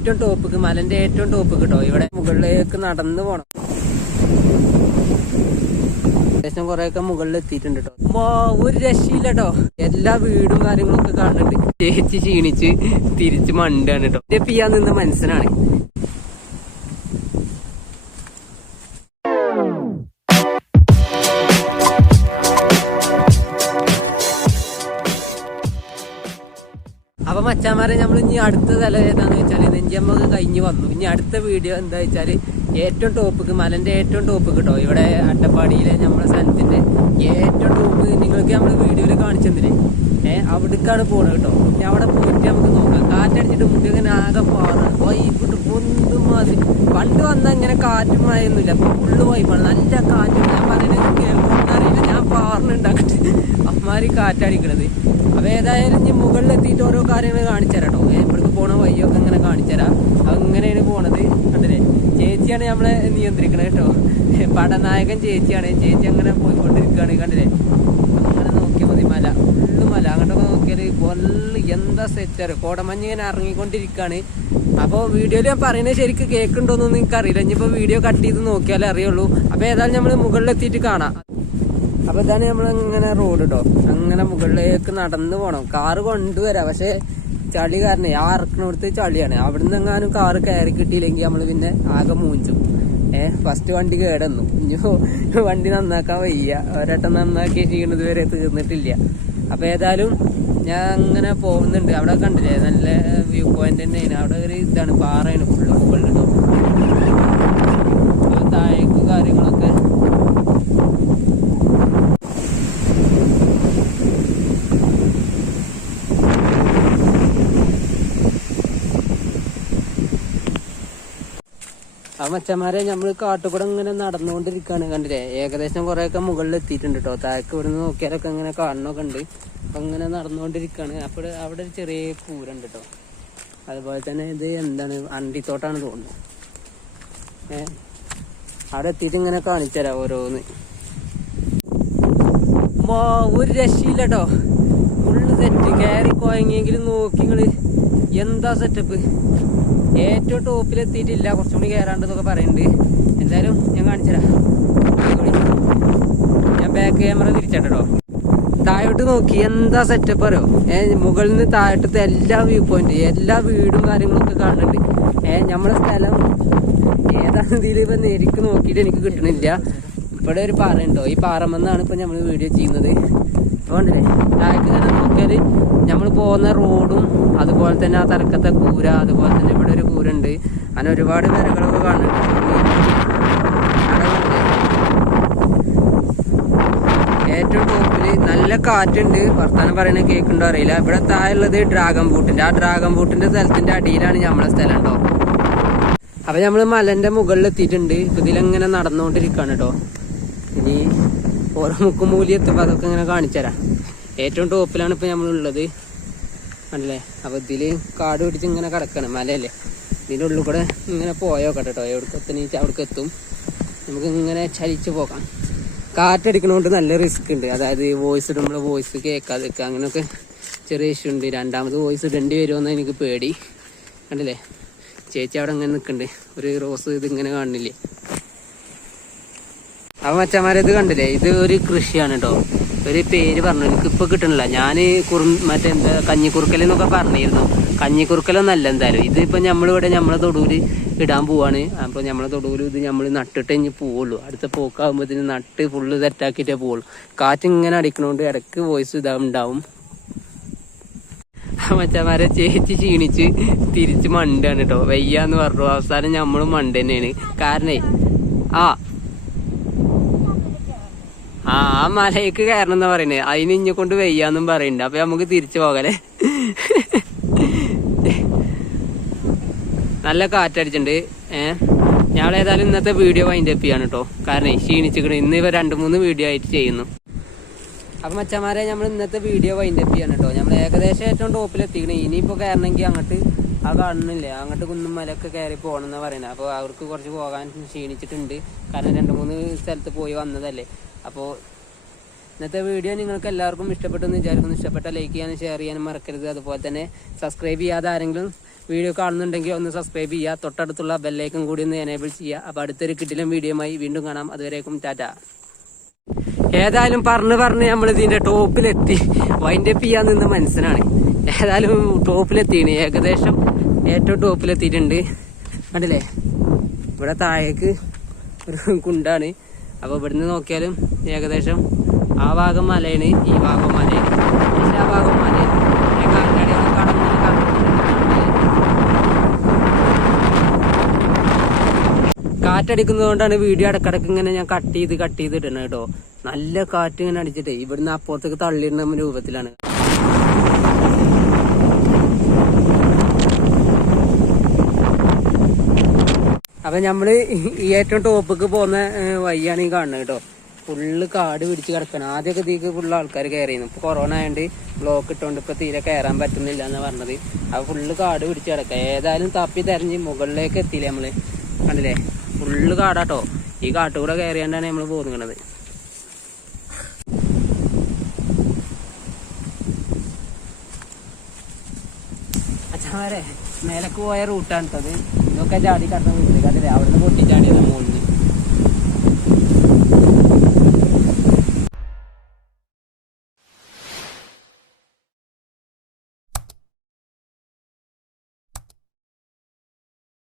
ഏറ്റവും ടോപ്പിക്ക് മലന്റെ ഏറ്റവും ടോപ്പിക്ക് കേട്ടോ. ഇവിടെ മുകളിലേക്ക് നടന്നു പോണം. ഏകദേശം കൊറേയൊക്കെ മുകളിൽ എത്തിയിട്ടുണ്ട് കേട്ടോ. ഒരു രക്ഷയില്ല കേട്ടോ. എല്ലാ വീടും കാര്യങ്ങളൊക്കെ കാണുന്നുണ്ട്. ചേച്ചി ക്ഷീണിച്ച് തിരിച്ച് മണ്ടാണ് കേട്ടോ. സ്റ്റെപ്പ് ചെയ്യാൻ നിന്ന് മനസ്സിലാണ്. അപ്പൊ മച്ചാമാരെ നമ്മൾ ഇനി അടുത്ത സ്ഥലം ഏതാന്ന് വെച്ചാല് നെഞ്ചിയമ്മക്ക് കഴിഞ്ഞ് വന്നു. ഇനി അടുത്ത വീഡിയോ എന്താ വെച്ചാല് ഏറ്റവും ടോപ്പിക്ക് മലന്റെ ഏറ്റവും ടോപ്പിക്ക് കേട്ടോ. ഇവിടെ അട്ടപ്പാടിയിലെ നമ്മളെ സ്ഥലത്തിന്റെ ഏറ്റവും ടോപ്പ് നിങ്ങൾക്ക് നമ്മള് വീഡിയോയിൽ കാണിച്ചെന്നില്ലേ, അവിടേക്കാണ് പോണത് കേട്ടോ. പിന്നെ അവിടെ പോയിട്ട് നമുക്ക് നോക്കാം. കാറ്റടിച്ചിട്ട് മുടിങ്ങനെ ആകെ പാറാണ്. വൈകിട്ട് പൊന്തും മാതിരി. പണ്ട് വന്നാൽ ഇങ്ങനെ കാറ്റും മഴയൊന്നുമില്ല. അപ്പൊ ഫുള്ള് വൈപ്പാണ്. നല്ല കാറ്റും. ഞാൻ പറയുന്നത് കേൾക്കുന്നറിയില്ല. ഞാൻ പാറിനുണ്ടാക്കട്ടെ അമ്മാരി കാറ്റടിക്കണത്. അപ്പൊ ഏതായാലും ഇനി മുകളിലെത്തിയിട്ട് ഓരോ കാര്യങ്ങൾ കാണിച്ചു തരാം കേട്ടോ. ഇവിടേക്ക് പോണ വഴിയൊക്കെ ഇങ്ങനെ കാണിച്ചു തരാം. അങ്ങനെയാണ് പോണത്. കണ്ടില്ലേ, ചേച്ചിയാണ് നമ്മളെ നിയന്ത്രിക്കണത് കേട്ടോ. പടനായകൻ ചേച്ചിയാണ്. ചേച്ചി അങ്ങനെ പോയിക്കൊണ്ടിരിക്കുകയാണ്. കണ്ടില്ലേ, അങ്ങനെ നോക്കിയാൽ മതി. മല ഫുള്ള് മല. അങ്ങോട്ടൊക്കെ നോക്കിയാൽ എന്താ സെറ്റാറ്. കോടമഞ്ഞ് ഇങ്ങനെ ഇറങ്ങിക്കൊണ്ടിരിക്കുകയാണ്. അപ്പോൾ വീഡിയോയിൽ ഞാൻ പറയുന്നത് ശരിക്കും കേൾക്കുന്നുണ്ടോന്നൊന്നും എനിക്കറിയില്ല. ഇനിയിപ്പോൾ വീഡിയോ കട്ട് ചെയ്ത് നോക്കിയാലേ അറിയുള്ളൂ. അപ്പോൾ ഏതായാലും നമ്മൾ മുകളിലെത്തിയിട്ട് കാണാം. അപ്പൊ ഇതാണ് നമ്മളിങ്ങനെ റോഡ് കേട്ടോ. അങ്ങനെ മുകളിലേക്ക് നടന്നു പോണം. കാറ് കൊണ്ടുവരാം. പക്ഷെ ചളി കാരണം ആ ഇറക്കണടുത്ത് ചളിയാണ്. അവിടുന്ന് എങ്ങാനും കാറ് കയറി കിട്ടിയില്ലെങ്കിൽ നമ്മള് പിന്നെ ആകെ മൂഞ്ചും. ഫസ്റ്റ് വണ്ടി കേടന്നു. ഇനി വണ്ടി നന്നാക്കാൻ വയ്യ. ഒരട്ടം നന്നാക്കി ചെയ്യണത് വരെ തീർന്നിട്ടില്ല. അപ്പൊ ഏതായാലും ഞാൻ അങ്ങനെ പോകുന്നുണ്ട്. അവിടെ കണ്ടില്ലേ, നല്ല വ്യൂ പോയിന്റ് തന്നെയാണ്. അവിടെ ഒരു ഇതാണ്, പാറയാണ് ഫുള്ള് മുകളിൽ കേട്ടോ. താഴേക്ക് കാര്യങ്ങളൊക്കെ ആ മച്ചന്മാരെ നമ്മള് കാട്ടുകൂടെ ഇങ്ങനെ നടന്നുകൊണ്ടിരിക്കുകയാണ്. കണ്ടില്ലേ, ഏകദേശം കുറെയൊക്കെ മുകളിൽ എത്തിയിട്ടുണ്ട് കേട്ടോ. താഴേക്ക് ഇവിടുന്ന് നോക്കിയാലൊക്കെ ഇങ്ങനെ കാണണമൊക്കെ ഉണ്ട്. അപ്പൊ ഇങ്ങനെ നടന്നുകൊണ്ടിരിക്കുകയാണ്. അപ്പോൾ അവിടെ ഒരു ചെറിയ പൂരുണ്ട് കേട്ടോ. അതുപോലെ തന്നെ ഇത് എന്താണ്, അണ്ടിത്തോട്ടാണ് തോന്നുന്നത്. അവിടെ എത്തിയിട്ട് ഇങ്ങനെ കാണിച്ചു തരാം ഓരോന്ന്. ഒരു രക്ഷയില്ല കേട്ടോ. Full set. കയറി പോയെങ്കിലും നോക്കിങ്ങള് എന്താ സെറ്റപ്പ്. ഏറ്റവും ടോപ്പിലെത്തിയിട്ടില്ല, കുറച്ചുകൂടി കയറാണ്ടെന്നൊക്കെ പറയുന്നുണ്ട്. എന്തായാലും ഞാൻ കാണിച്ചുതരാം. ഞാൻ ബാക്ക് ക്യാമറ തിരിച്ചട്ടോ. താഴോട്ട് നോക്കി എന്താ സെറ്റപ്പ് അറിയോ. മുകളിൽ നിന്ന് താഴോട്ടത്തെ എല്ലാ വ്യൂ പോയിന്റ്, എല്ലാ വീടും കാര്യങ്ങളൊക്കെ കാണുന്നുണ്ട്. നമ്മളെ സ്ഥലം ഏതാണ് ഇതിൽ ഇപ്പൊ നേരിക്ക് നോക്കിയിട്ട് എനിക്ക് കിട്ടണില്ല. ഇവിടെ ഒരു പാറ ഉണ്ടോ, ഈ പാറമെന്നാണ് ഇപ്പൊ നമ്മൾ വീഡിയോ ചെയ്യുന്നത്. അതുകൊണ്ടല്ലേ താഴേക്ക് ഇങ്ങനെ നോക്കിയാല് നമ്മൾ പോകുന്ന റോഡും അതുപോലെ തന്നെ ആ തലക്കത്തെ കൂര, അതുപോലെ തന്നെ ഇവിടെ ഒരു കൂര ഉണ്ട്. അങ്ങനെ ഒരുപാട് പേരകളൊക്കെ കാണുന്നുണ്ട്. ഏറ്റവും ടോപ്പില് നല്ല കാറ്റുണ്ട്. വർത്താനം പറയുന്നത് കേൾക്കുന്നുണ്ടോ അറിയില്ല. ഇവിടെ താഴെയുള്ളത് ഡ്രാഗൺ ബൂട്ടിന്റെ, ആ ഡ്രാഗൺ ബൂട്ടിന്റെ സ്ഥലത്തിന്റെ അടിയിലാണ് നമ്മളെ സ്ഥലം കേട്ടോ. അപ്പൊ നമ്മള് മലന്റെ മുകളിൽ എത്തിയിട്ടുണ്ട്. ഇപ്പൊ ഇതിലെങ്ങനെ നടന്നുകൊണ്ടിരിക്കുകയാണ് കേട്ടോ. ഇനി ഓരോ മുക്കും മൂലി എത്തുമ്പോ അതൊക്കെ ഇങ്ങനെ കാണിച്ചുതരാം. ഏറ്റവും ടോപ്പിലാണ് ഇപ്പൊ നമ്മളുള്ളത്. അല്ലേ, അപ്പൊ ഇതില് കാട് പിടിച്ച് ഇങ്ങനെ കിടക്കാണ്. മലയല്ലേ, ഇതിന്റെ ഉള്ളിൽ കൂടെ ഇങ്ങനെ പോയോക്കട്ടെ കേട്ടോ. എവിടേക്ക് എത്തണീച്ച് അവിടേക്ക് എത്തും. നമുക്ക് ഇങ്ങനെ ചലിച്ചു പോകാം. കാറ്റടിക്കണോണ്ട് നല്ല റിസ്ക് ഉണ്ട്. അതായത് വോയിസ് ഇടുമ്പോൾ വോയിസ് കേൾക്കാതെ വെക്കുക, അങ്ങനെയൊക്കെ ചെറിയ ഇഷ്യൂ ഉണ്ട്. രണ്ടാമത് വോയിസ് ഇടേണ്ടി വരുമെന്ന് എനിക്ക് പേടി. കണ്ടില്ലേ, ചേച്ചി അവിടെ ഇങ്ങനെ നിൽക്കുന്നുണ്ട്. ഒരു റോസ് ഇതിങ്ങനെ കാണുന്നില്ലേ. അപ്പൊ മച്ചന്മാരെ ഇത് കണ്ടില്ലേ, ഇത് ഒരു കൃഷിയാണ് കേട്ടോ. ഒരു പേര് പറഞ്ഞു, എനിക്കിപ്പോൾ കിട്ടണില്ല. ഞാൻ മറ്റേ എന്താ കഞ്ഞിക്കുറുക്കൽ എന്നൊക്കെ പറഞ്ഞിരുന്നു. കഞ്ഞിക്കുറുക്കലൊന്നല്ല എന്തായാലും. ഇതിപ്പോൾ നമ്മളിവിടെ നമ്മളെ തൊടുവിൽ ഇടാൻ പോവാണ്. അപ്പോൾ നമ്മളെ തൊടുവിൽ ഇത് നമ്മൾ നട്ടിട്ട് ഇനി പോവുള്ളൂ. അടുത്ത പോക്കാകുമ്പോൾ ഇതിന് നട്ട് ഫുള്ള് സെറ്റാക്കിയിട്ടേ പോവുള്ളൂ. കാറ്റ് ഇങ്ങനെ അടിക്കണോണ്ട് ഇടയ്ക്ക് വോയിസ് ഉണ്ടാവും. മച്ചന്മാരെ ചേച്ചി ക്ഷീണിച്ച് തിരിച്ച് മണ്ടാണ് കേട്ടോ. വയ്യാന്ന് പറഞ്ഞു. അവസാനം നമ്മളും മണ്ട തന്നെയാണ്. കാരണേ ആ മലയ്ക്ക് കയറണം എന്നാ പറയുന്നത്. അതിന് ഇഞ്ഞെ കൊണ്ട് വയ്യാന്നും പറയുന്നുണ്ട്. അപ്പൊ നമുക്ക് തിരിച്ചു പോകലേ. നല്ല കാറ്റടിച്ചിട്ടുണ്ട്. ഞങ്ങളേതായാലും ഇന്നത്തെ വീഡിയോ വൈൻഡപ്പ് ചെയ്യാണ് കേട്ടോ. കാരണം ക്ഷീണിച്ചിട്ട് ഇന്ന് ഇവ 2-3 വീഡിയോ ആയിട്ട് ചെയ്യുന്നു. അപ്പൊ മച്ചന്മാരെ നമ്മൾ ഇന്നത്തെ വീഡിയോ വൈൻഡപ്പ് ചെയ്യാണ് കേട്ടോ. നമ്മൾ ഏകദേശം ഏറ്റവും ടോപ്പിലെത്തിക്കണേ. ഇനിയിപ്പോ കയറണമെങ്കിൽ അങ്ങോട്ട് ആ കാണുന്നില്ലേ, അങ്ങോട്ട് കുന്നും മലയൊക്കെ കയറി പോകണം എന്നാ പറയുന്നത്. അപ്പോൾ അവർക്ക് കുറച്ച് പോകാൻ ക്ഷീണിച്ചിട്ടുണ്ട്. കാരണം 2-3 സ്ഥലത്ത് പോയി വന്നതല്ലേ. അപ്പോൾ ഇന്നത്തെ വീഡിയോ നിങ്ങൾക്ക് എല്ലാവർക്കും ഇഷ്ടപ്പെട്ടെന്ന് വിചാരിക്കുന്നു. ഇഷ്ടപ്പെട്ട ലൈക്ക് ചെയ്യാനും ഷെയർ ചെയ്യാനും മറക്കരുത്. അതുപോലെ തന്നെ സബ്സ്ക്രൈബ് ചെയ്യാതെ ആരെങ്കിലും വീഡിയോ കാണുന്നുണ്ടെങ്കിൽ ഒന്ന് സബ്സ്ക്രൈബ് ചെയ്യുക, തൊട്ടടുത്തുള്ള ബെല്ലൈക്കൺ കൂടി ഒന്ന് എനേബിൾ ചെയ്യുക. അപ്പോൾ അടുത്തൊരു കിടിലൻ വീഡിയോയുമായി വീണ്ടും കാണാം. അതുവരേക്കും ടാറ്റ. ഏതായാലും പറഞ്ഞ് നമ്മൾ ഇതിന്റെ ടോപ്പിലെത്തി. വൈൻഡപ്പ് ചെയ്യാൻ നിന്ന് മനസ്സിനാണ്. ഏതായാലും ടോപ്പിലെത്തിയാണ്, ഏകദേശം ഏറ്റവും ടോപ്പിലെത്തിയിട്ടുണ്ട്. കണ്ടില്ലേ, ഇവിടെ താഴേക്ക് ഒരു കുണ്ടാണ്. അപ്പോൾ ഇവിടുന്ന് നോക്കിയാലും ഏകദേശം ആ ഭാഗം മലയാണ്, ഈ ഭാഗം മലയാണ്, എല്ലാ ഭാഗം മലയാണ്. കാറ്റടിക്കുന്നത് കൊണ്ടാണ് വീഡിയോ ഇടക്കിടക്ക് ഇങ്ങനെ ഞാൻ കട്ട് ചെയ്ത് ഇടണം കേട്ടോ. നല്ല കാറ്റ് ഇങ്ങനെ അടിച്ചിട്ടേ ഇവിടുന്ന് അപ്പുറത്തേക്ക് തള്ളിയിടുന്ന രൂപത്തിലാണ്. അപ്പൊ നമ്മള് ഈ ഏറ്റവും ടോപ്പിക്ക് പോകുന്ന വഴിയാണ് ഈ കാണുന്നത് കേട്ടോ. ഫുള്ള് കാട് പിടിച്ച് കിടക്കണം. ആദ്യമൊക്കെ ഇതിക്ക് ഫുള്ള് ആൾക്കാർ കയറിയിരുന്നു. ഇപ്പൊ കൊറോണ ആയതുകൊണ്ട് ബ്ലോക്ക് ഇട്ടുകൊണ്ട് ഇപ്പൊ തീരെ കയറാൻ പറ്റുന്നില്ല എന്നാ പറഞ്ഞത്. അപ്പൊ ഫുള്ള് കാട് പിടിച്ച് കിടക്കുക. ഏതായാലും തപ്പി തെരഞ്ഞ് മുകളിലേക്ക് എത്തിയില്ലേ നമ്മള്. കണ്ടില്ലേ, ഫുള്ള് കാടാട്ടോ. ഈ കാട്ടുകൂടെ കയറിയാണ്ടാണ് നമ്മള് പോകുന്നത്. അച്ഛാമാരെ മേലക്ക് പോയ റൂട്ടാണ് കേട്ടത്. ഇതൊക്കെ ചാടി കടന്ന വീട്ടിലേക്ക്. അതില്ലേ, അവിടുന്ന് പൊട്ടിച്ചാടിയത് മുകളിൽ.